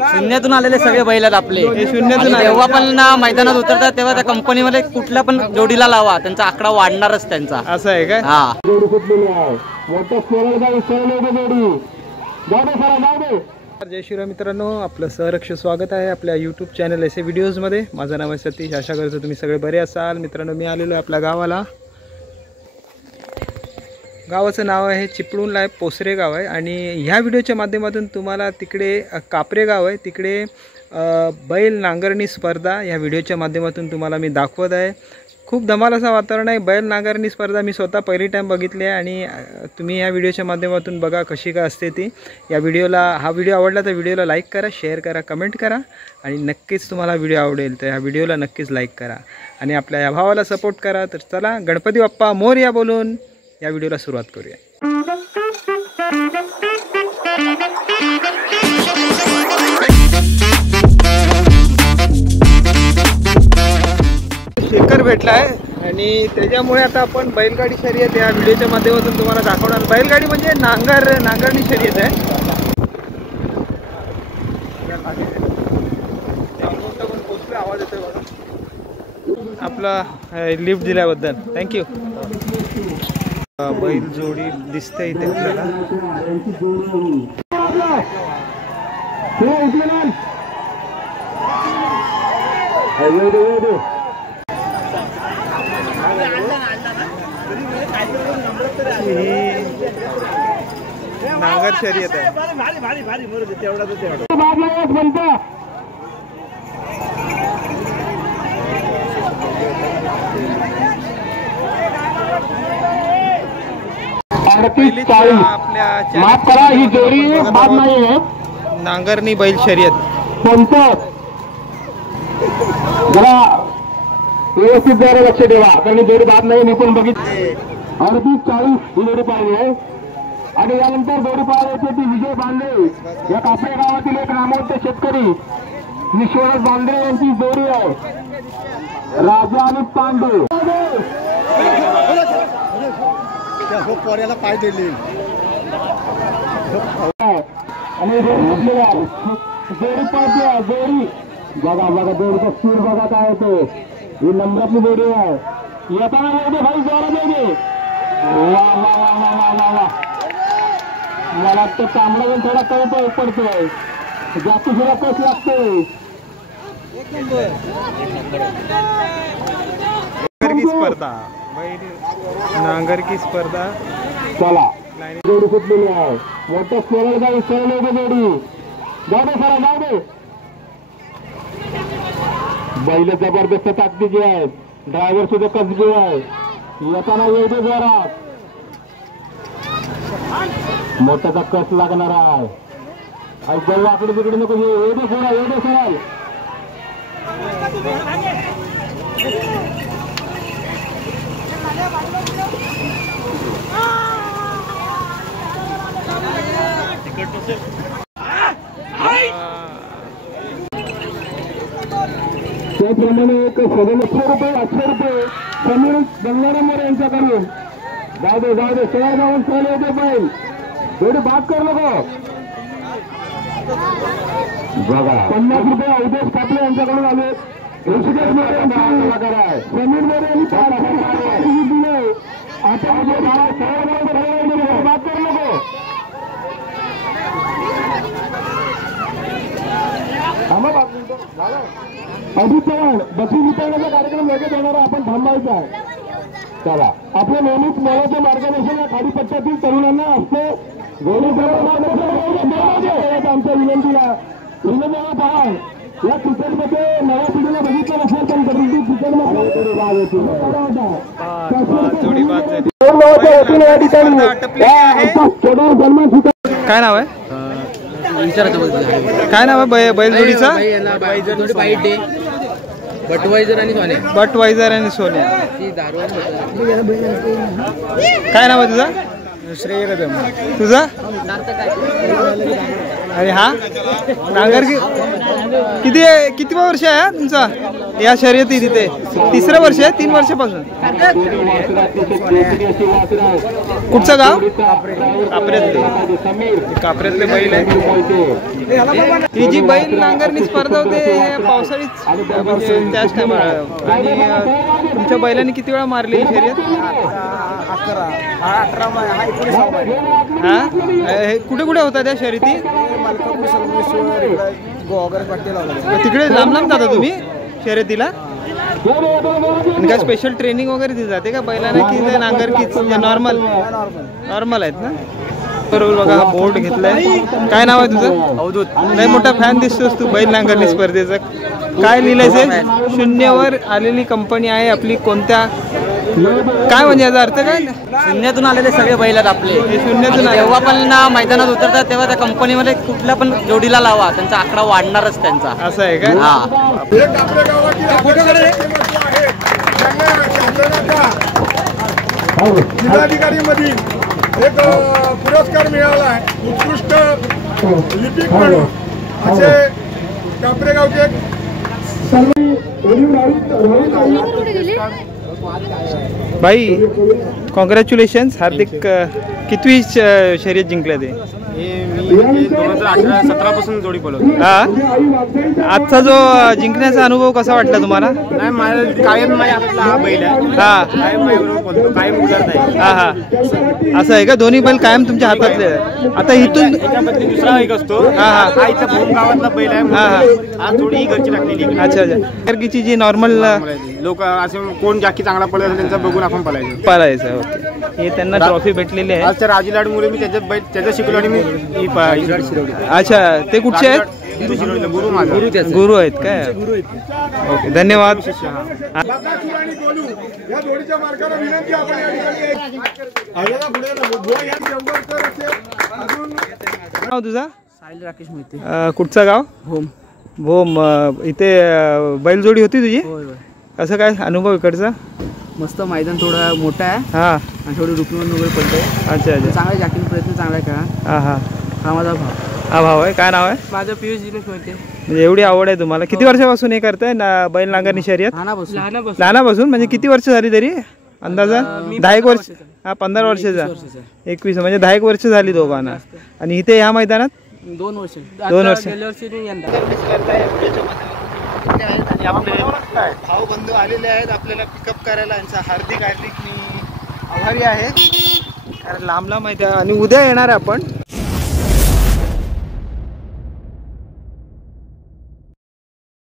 शून्यातून आलेले सगळे बैल आहेत आपले. शून्यातून जेव्हा पण मैदानात उतरतात तेव्हा त्या कंपनीमध्ये कुठल्या पण जोडीला लावा, त्यांचा आकडा वाढणारच त्यांचा. असं आहे काय? हा. जय श्रीराम मित्रांनो, आपलं सहर्ष स्वागत आहे आपल्या यूट्यूब चॅनल ऐसे व्हिडिओजमध्ये. माझं नाव आहे सतीश. आशा करतो तुम्ही सगळे बरे असाल. मित्रांनो, मी आलेलो आहे आपल्या गावाला. गावाचं नाव आहे चिपळूणला आहे, पोसरे गाव आहे. आणि ह्या व्हिडिओच्या माध्यमातून तुम्हाला तिकडे कापरे गाव आहे, तिकडे बैल नांगरणी स्पर्धा ह्या व्हिडिओच्या माध्यमातून तुम्हाला मी दाखवत आहे. खूप धमाल असं वातावरण आहे. बैल नांगरणी स्पर्धा मी स्वतः पहिली टाईम बघितली आहे आणि तुम्ही ह्या व्हिडिओच्या माध्यमातून बघा कशी काय असते ती. हा व्हिडिओ आवडला तर व्हिडिओला लाईक करा, शेअर करा, कमेंट करा आणि नक्कीच तुम्हाला व्हिडिओ आवडेल तर ह्या व्हिडिओला नक्कीच लाईक करा आणि आपल्या या भावाला सपोर्ट करा. तर चला, गणपती बाप्पा मोरया बोलून या व्हिडिओला सुरुवात करूया. शेखर भेटला आहे आणि त्याच्यामुळे आता आपण बैलगाडी शर्यत या व्हिडिओच्या माध्यमातून तुम्हाला दाखवणार. बैलगाडी म्हणजे नांगरणी शर्यत आहे. आवाज येतोय बघा. आपला लिफ्ट दिल्याबद्दल थँक्यू. बैल जोडी दिसते इथे आपल्याला. नांगर शर्यत आहे. माफ करा, ही जोडी बाद नाही आहे. नांगरणी बैल शर्यत जरा व्यवस्थित द्वारे लक्ष ठेवा, कारण जोडी बाद नाही. मी पण बघितली 38-40 ही जोडी पाहिली आहे. आणि यानंतर जोडी पाहायची ती विजय बांधे या कापरे गावातील एक नामवंत शेतकरी विश्वनाथ बांधे यांची जोडी आहे, राजा आणि पांडे. पाय दिली आणि जोडी पाहते. जोडी बघा बघा, जोडीचा सूर बघा काय होतो. ही नंबरातली जोडी आहे. येताना येते भाई, जोरात येते. वा वा वा वा वा वा. मला वाटतं चांगला पण थोडा कमी पडतोय, जास्त सुद्धा कस लागतोय. स्पर्धा नांगरकी स्पर्धा. चला, जोडी सुटलेली आहे. मोठं सरळ गाडी सरळ होते जोडी. जाऊ दे सरा, जाऊ दे. बैल जबरदस्त ताकदीची आहेत, ड्रायव्हर सुद्धा कसबी आहे. येताना येते जोरात. मोठ्याचा कस लागणार आहे. बैल आकडे तिकडे नको, येते सरा, येते सराल. त्याप्रमाणे एक 100 रुपये समीर गंगारामवर यांच्याकडून. जाऊ दे 16 गावात चालू होते बैल. थोडी बात कर नको बघा. 50 रुपये अवधेश कापले यांच्याकडून आले. समीर मोरे यांनी दिले. आता बात कर नको. अजित चव्हाण 32 रुपयाचा कार्यक्रम लगेच येणार, आपण थांबायचा आहे. चला, आपल्या नेहमीच मोलाचे मार्गदर्शन या खाडी पट्ट्यातील तरुणांना असते. आमच्या विनंतीला पहा. या क्रिकेटमध्ये नव्या पिढीला बघितलं नसेल पण कधी क्रिकेटमध्ये काय नाव आहे? काय नाव आहे बैलजोडीचा? बटवायझर आणि सोन्या. काय नाव आहे तुझं? श्रेय कदम. तुझा? अरे हा नांगर किती वर्ष आहे तुमचा? या शर्यती तिथे 3रं वर्ष आहे 3 वर्षापासून. कुठचं गाव? कापऱ्यातले बैल आहे. ही जी बैल नांगरणी स्पर्धा होते हे पावसाळीच म्हणजे त्याच टायमाला. आणि तुमच्या बैलांनी किती वेळा मारली ही शर्यत? 18 हा 19 हा कुठे कुठे होता त्या शर्यती? तिकडे लांब लांब जाता तुम्ही शर्यतीला? आणि काय स्पेशल ट्रेनिंग वगैरे दिली जाते का बैलांना की नांगर की नॉर्मल आहेत ना? बरोबर. बघा हा बोर्ड घेतलाय. काय नाव आहे तुझं? अवधूत. लय मोठा फॅन दिसतोस तू बैल नांगरणी स्पर्धेचा. काय लिहिलंयस? 0वर आलेली कंपनी आहे आपली. कोणत्या काय म्हणजे याचा अर्थ काय? शून्यातून आलेले सगळे बैल आहेत आपले. हे शून्यातून आले. जेव्हा पण ना मैदानात उतरतात तेव्हा त्या कंपनीमध्ये कुठल्या पण जोडीला लावा त्यांचा आकडा वाढणारच त्यांचा. असं आहे का? हा. जिल्हाधिकारी एक पुरस्कार मिळाला आहे उत्कृष्ट लिपिक म्हणून. असे कापरेगावचे भाई कॉंग्रॅच्युलेशन्स. हार्दिक कितवी शर्यत जिंकल्या ते? मी 2018-17 पासून जोडी पळवतो. हा आजचा जो जिंकण्याचा अनुभव कसा वाटला तुम्हाला? नाही माझ्या कायम माझ्या हातातला हा बैल आहे. हा कायम माझ्याबरोबर बोलतो कायम उतरत आहे. हा हा असं आहे का? दोन्ही बैल कायम तुमच्या हातातले आहे. आता इथून त्याच्याबद्दल दुसरा एक असतो. हा हा हा इथं भूम गावातला बैल आहे. हा हा आज थोडी ही घरची टाकलेली. अच्छा अच्छा. टर्कीची जी नॉर्मल लोक असे कोण जाकी चांगला पळत असेल त्यांचा बघून आपण पळायचं. पाळायचं. ओके. हे त्यांना ट्रॉफी भेटलेली आहे. आजच्या राजूलाडमुळे मी त्याच्या शिकलो आणि मी अच्छा ते कुठचे आहेत? गुरु माझा गुरु आहेत काय? ओके धन्यवाद. बकासूर आणि गोलू या जोडीच्या मार्गाला विनंती आपण या ठिकाणी आलेला पुढे बुवा या देवगडकर असेल. अजून नाव तुझा? साहिल राकेश मोहिते. कुठचं गाव? होम. भोम. इथे बैलजोडी होती तुझी? होय होय. कसं काय अनुभव इकडचा? मस्त मैदान थोडं मोठं आहे हा आणि थोडी रुकवून वगैरे पडते. अच्छा अच्छा. चांगला जॅकिंग प्रयत्न चांगला आहे का? हा हा हा माझा भाव. हा भाव आहे. काय नाव आहे? माझं पियुष दिनेश मोहिते. म्हणजे एवढी आवड आहे तुम्हाला. किती वर्षापासून हे करताय ना बैल नांगरणी शर्यत? लहानापासून म्हणजे किती वर्ष झाली तरी अंदाजा? 10 वर्ष. हा 15 वर्षाचा. 21 म्हणजे 10 वर्ष झाली दोघांना. आणि इथे ह्या मैदानात 2 वर्ष. 2 वर्ष. भाऊ बंधू आलेले आहेत आपल्याला पिकअप करायला. यांचा हार्दिक मी आभारी आहे. कारण लांब लांब आहे आणि उद्या येणार आपण